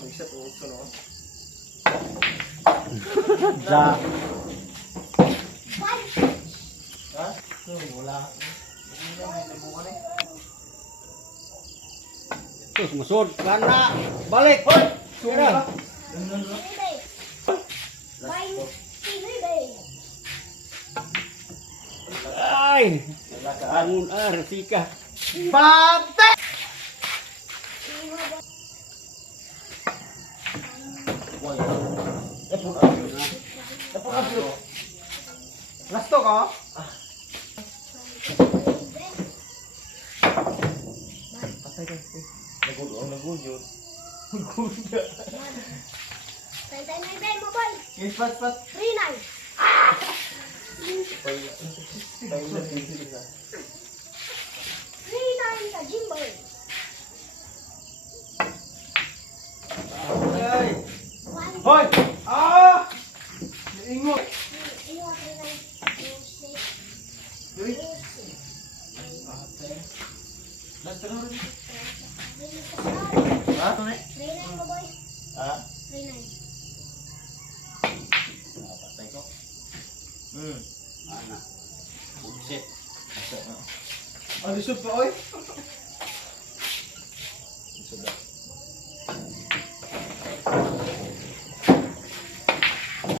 Po, uso no. Ja. Ha? So, wala. Terus musud kana balik. Ganun no? Ay, Wala ka. bangun ah Epon ka. Epon ka bro. Lasto ka? Patay ka. Nagulo, nagulo. Nagulo. Yes, pat, pat. Patay. Patay na sisi ka. Ay! Hoy! Ah! Uy! Patay. Lasto na rin. Ha? Ano na? Ha? Patay ko. Hmm. Ana. Bullshit. Ang lisod pa, oy.